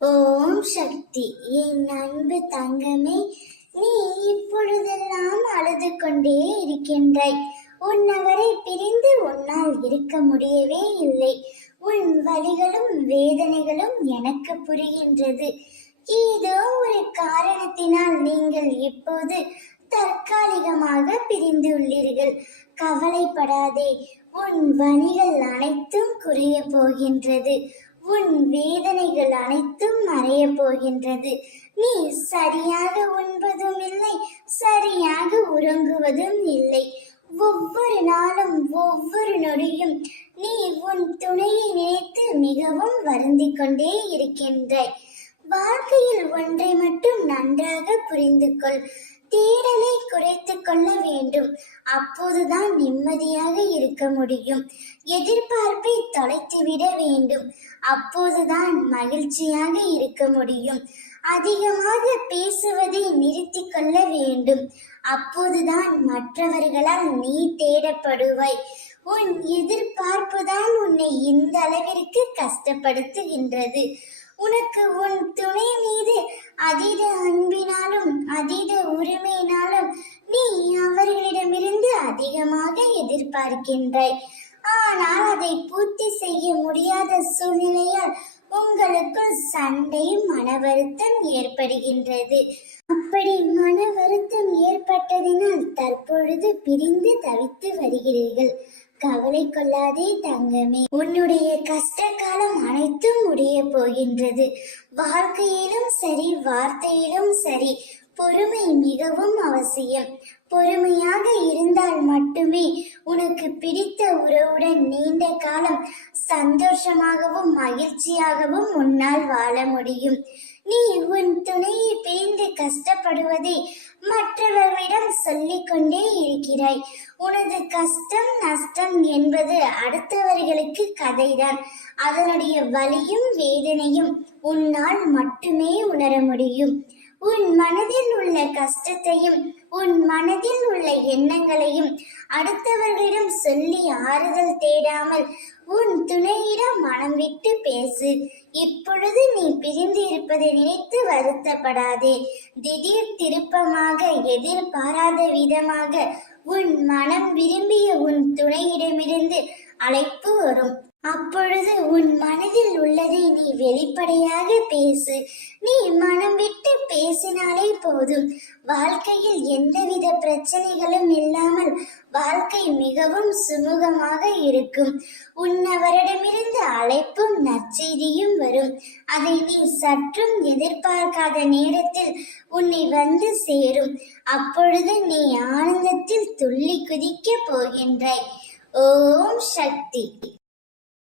ஓம் சக்தி. என் அன்பு தங்கமே, நீ இப்பொழுதெல்லாம் அழுது கொண்டே இருக்கின்றாய். உன்னவரை பிரிந்து உன்னால் இருக்க முடியவே இல்லை. உன் வலிகளும் வேதனைகளும் எனக்கு புரிகின்றது. ஏதோ ஒரு காரணத்தினால் நீங்கள் இப்போது தற்காலிகமாக பிரிந்துள்ளீர்கள். கவலைப்படாதே, உன் வலிகள் அனைத்தும் குறைய போகின்றது. உன் வேதனைகள் அனைத்தும் மறைய போகின்றது. நீ சரியாக உண்பதும் இல்லை, சரியாக உறங்குவதும் இல்லை. ஒவ்வொரு நாளும் ஒவ்வொரு நொடியும் நீ உன் துணையை நினைத்து மிகவும் வருந்திக் கொண்டே இருக்கின்றாய். வாழ்க்கையில் ஒன்றை மட்டும் நன்றாக புரிந்து கொள். தேடலை குறைத்துக் கொள்ள வேண்டும். அப்போதுதான் நிம்மதியாக இருக்க முடியும். எதிர்பார்ப்பை தொலைத்துவிட வேண்டும். அப்போதுதான் மகிழ்ச்சியாக இருக்க முடியும். அதிகமாக பேசுவதை நிறுத்திக் கொள்ள வேண்டும். அப்போதுதான் மற்றவர்களால் நீ தேடப்படுவாய். உன் எதிர்பார்ப்புதான் உன்னை இந்த அளவிற்கு கஷ்டப்படுத்துகின்றது. உனக்கு உன் துணை மீது அதீத அன்பினாலும் அதீத உரிமையினாலும் நீ அவர்களிடமிருந்து அதிகமாக எதிர்பார்க்கின்றாய். ஆனால் அதை பூர்த்தி செய்ய முடியாத சூழ்நிலையால் உங்களுக்குள் சண்டையும் மன வருத்தம் ஏற்படுகின்றது. அப்படி மன வருத்தம் ஏற்பட்டதினால் தற்பொழுது பிரிந்து தவித்து வருகிறீர்கள். கவலை கொள்ளாதே தங்கமே, உன்னுடைய கஷ்ட காலம் அனைத்தும் முடிய போகின்றது. வாழ்க்கையிலும் சரி, வார்த்தையிலும் சரி, பொறுமை மிகவும் அவசியம். பொறுமையாக இருந்தால் மட்டுமே உனக்கு பிடித்த உறவுடன் நீண்ட காலம் சந்தோஷமாகவும் மகிழ்ச்சியாகவும் உன்னால் வாழ முடியும். நீ உன் துணையை பிரிந்து கஷ்டப்படுவதை மற்றவர்களிடம் சொல்லிக் கொண்டே இருக்கிறாய். உனது கஷ்டம் நஷ்டம் என்பது அடுத்தவர்களுக்கு கதைதான். அதனுடைய வலியும் வேதனையும் உன்னால் மட்டுமே உணர முடியும். உன் மனதில் உள்ள கஷ்டத்தையும் உன் மனதில் உள்ள எண்ணங்களையும் அடுத்தவர்களிடம் சொல்லி ஆறுதல் தேடாமல் உன் துணையிடம் மனம் விட்டு பேசு. இப்பொழுது நீ பிரிந்து இருப்பதை நினைத்து வருத்தப்படாதே. திடீர் திருப்பமாக எதிர்பாராத விதமாக உன் மனம் விரும்பிய உன் துணையிடமிருந்து அழைப்பு வரும். அப்பொழுது உன் மனதில் உள்ளதை நீ வெளிப்படையாக பேசு. நீ மனம் விட்டு பேசினாலே போதும். வாழ்க்கையில் எந்தவித பிரச்சனைகளும் இல்லாமல் வாழ்க்கை மிகவும் சுமூகமாக இருக்கும். உன்னவரிடமிருந்து அழைப்பும் நற்செய்தியும் வரும். அதை நீ சற்றும் எதிர்பார்க்காத நேரத்தில் உன்னை வந்து சேரும். அப்பொழுது நீ ஆனந்தத்தில் துள்ளி குதிக்க போகின்றாய். ஓம் சக்தி.